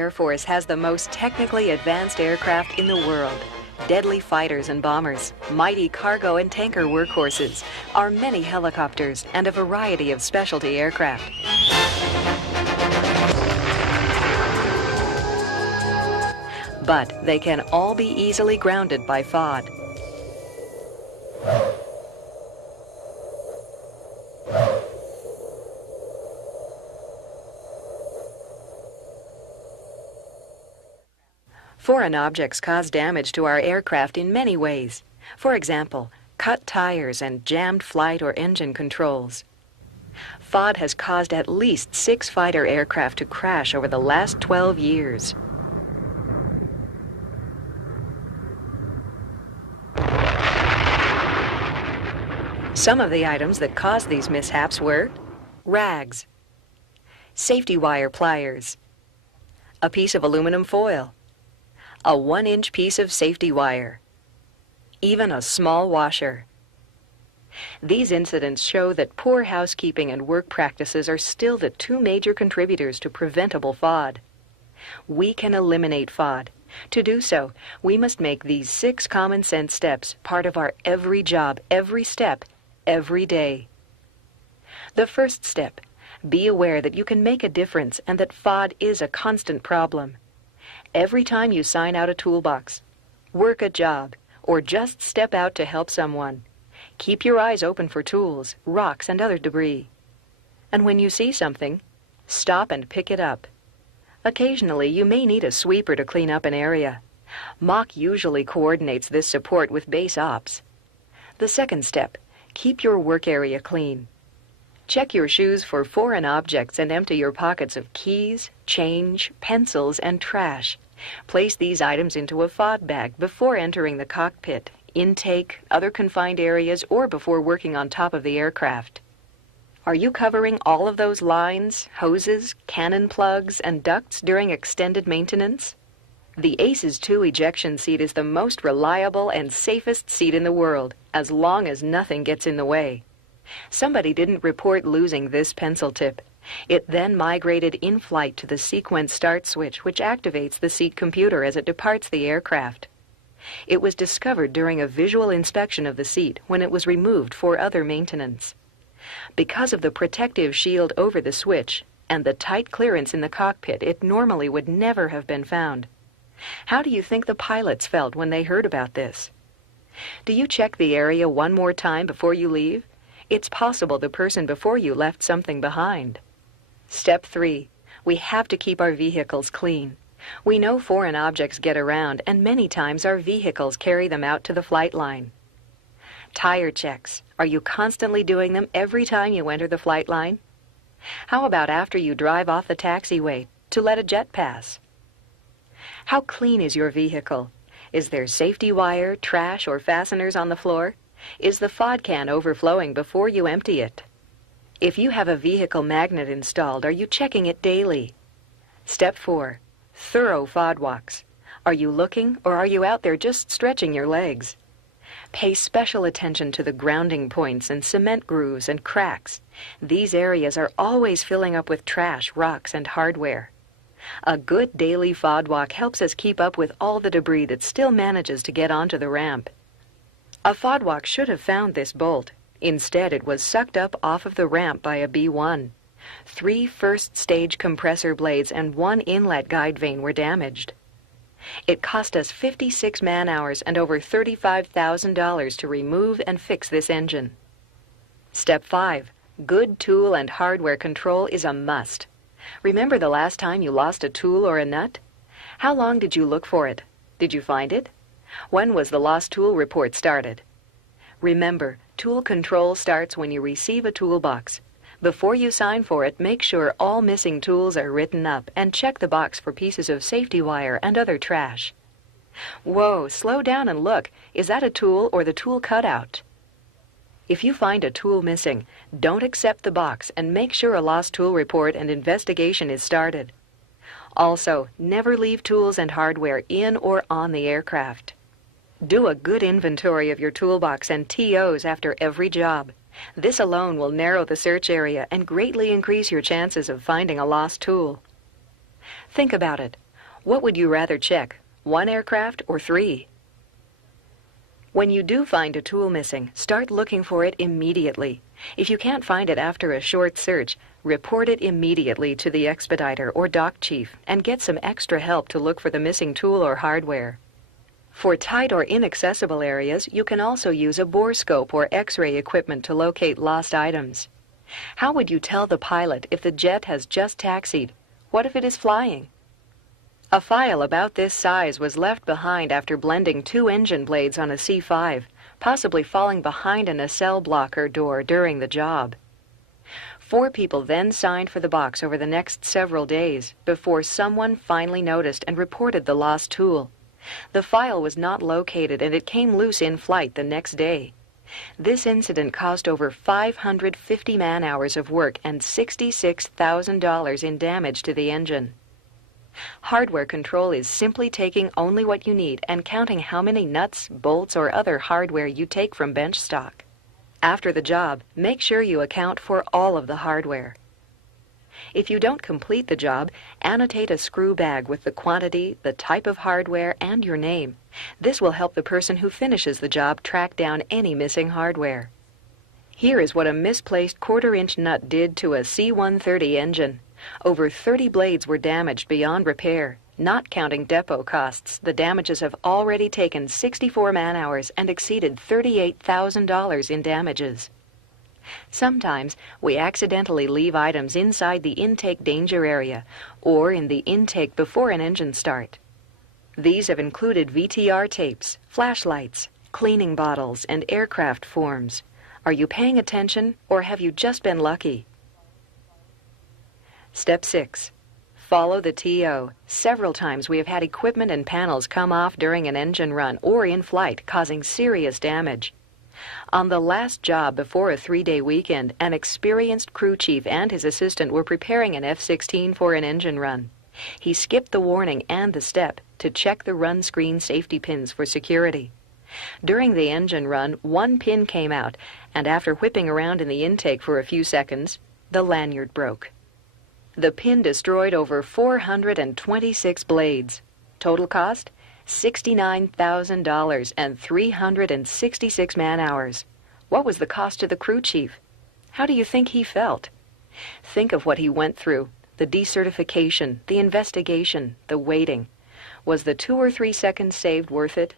Air Force has the most technically advanced aircraft in the world. Deadly fighters and bombers, mighty cargo and tanker workhorses, our many helicopters, and a variety of specialty aircraft. But they can all be easily grounded by FOD. Foreign objects cause damage to our aircraft in many ways. For example, cut tires and jammed flight or engine controls. FOD has caused at least 6 fighter aircraft to crash over the last 12 years. Some of the items that caused these mishaps were rags, safety wire pliers, a piece of aluminum foil, a 1-inch piece of safety wire, even a small washer. These incidents show that poor housekeeping and work practices are still the 2 major contributors to preventable FOD. We can eliminate FOD. To do so, we must make these 6 common sense steps part of our every job, every step, every day. The first step, be aware that you can make a difference and that FOD is a constant problem. Every time you sign out a toolbox, work a job, or just step out to help someone, keep your eyes open for tools, rocks, and other debris. And when you see something, stop and pick it up. Occasionally, you may need a sweeper to clean up an area. MOC usually coordinates this support with base ops. The second step, keep your work area clean. Check your shoes for foreign objects and empty your pockets of keys, change, pencils, and trash. Place these items into a FOD bag before entering the cockpit, intake, other confined areas, or before working on top of the aircraft. Are you covering all of those lines, hoses, cannon plugs, and ducts during extended maintenance? The ACES 2 ejection seat is the most reliable and safest seat in the world, as long as nothing gets in the way. Somebody didn't report losing this pencil tip. It then migrated in flight to the sequence start switch, which activates the seat computer as it departs the aircraft. It was discovered during a visual inspection of the seat when it was removed for other maintenance. Because of the protective shield over the switch and the tight clearance in the cockpit, it normally would never have been found. How do you think the pilots felt when they heard about this? Do you check the area one more time before you leave? It's possible the person before you left something behind. Step 3. We have to keep our vehicles clean. We know foreign objects get around, and many times our vehicles carry them out to the flight line. Tire checks. Are you constantly doing them every time you enter the flight line? How about after you drive off the taxiway to let a jet pass? How clean is your vehicle? Is there safety wire, trash, or fasteners on the floor? Is the FOD can overflowing before you empty it? If you have a vehicle magnet installed, are you checking it daily? Step 4. Thorough FOD walks. Are you looking, or are you out there just stretching your legs? Pay special attention to the grounding points and cement grooves and cracks. These areas are always filling up with trash, rocks, and hardware. A good daily FOD walk helps us keep up with all the debris that still manages to get onto the ramp. A FOD walk should have found this bolt. Instead, it was sucked up off of the ramp by a B-1. 3 first-stage compressor blades and 1 inlet guide vane were damaged. It cost us 56 man-hours and over $35,000 to remove and fix this engine. Step 5. Good tool and hardware control is a must. Remember the last time you lost a tool or a nut? How long did you look for it? Did you find it? When was the lost tool report started? Remember, tool control starts when you receive a toolbox. Before you sign for it, make sure all missing tools are written up and check the box for pieces of safety wire and other trash. Whoa, slow down and look. Is that a tool or the tool cutout? If you find a tool missing, don't accept the box and make sure a lost tool report and investigation is started. Also, never leave tools and hardware in or on the aircraft. Do a good inventory of your toolbox and TOs after every job. This alone will narrow the search area and greatly increase your chances of finding a lost tool. Think about it. What would you rather check, 1 aircraft or 3? When you do find a tool missing, start looking for it immediately. If you can't find it after a short search, report it immediately to the expediter or dock chief and get some extra help to look for the missing tool or hardware. For tight or inaccessible areas, you can also use a borescope or X-ray equipment to locate lost items. How would you tell the pilot if the jet has just taxied? What if it is flying? A file about this size was left behind after blending 2 engine blades on a C-5, possibly falling behind a nacelle blocker door during the job. 4 people then signed for the box over the next several days before someone finally noticed and reported the lost tool. The file was not located and it came loose in flight the next day. This incident cost over 550 man-hours of work and $66,000 in damage to the engine. Hardware control is simply taking only what you need and counting how many nuts, bolts, or other hardware you take from bench stock. After the job, make sure you account for all of the hardware. If you don't complete the job, annotate a screw bag with the quantity, the type of hardware, and your name. This will help the person who finishes the job track down any missing hardware. Here is what a misplaced 1/4-inch nut did to a C-130 engine. Over 30 blades were damaged beyond repair. Not counting depot costs, the damages have already taken 64 man-hours and exceeded $38,000 in damages. Sometimes we accidentally leave items inside the intake danger area or in the intake before an engine start. These have included VTR tapes, flashlights, cleaning bottles, and aircraft forms. Are you paying attention or have you just been lucky? Step 6. Follow the TO. Several times we have had equipment and panels come off during an engine run or in flight, causing serious damage. On the last job before a 3-day weekend, an experienced crew chief and his assistant were preparing an F-16 for an engine run. He skipped the warning and the step to check the run screen safety pins for security. During the engine run, 1 pin came out, and after whipping around in the intake for a few seconds, the lanyard broke. The pin destroyed over 426 blades. Total cost? $69,000 and 366 man-hours. What was the cost to the crew chief? How do you think he felt? Think of what he went through, the decertification, the investigation, the waiting. Was the 2 or 3 seconds saved worth it?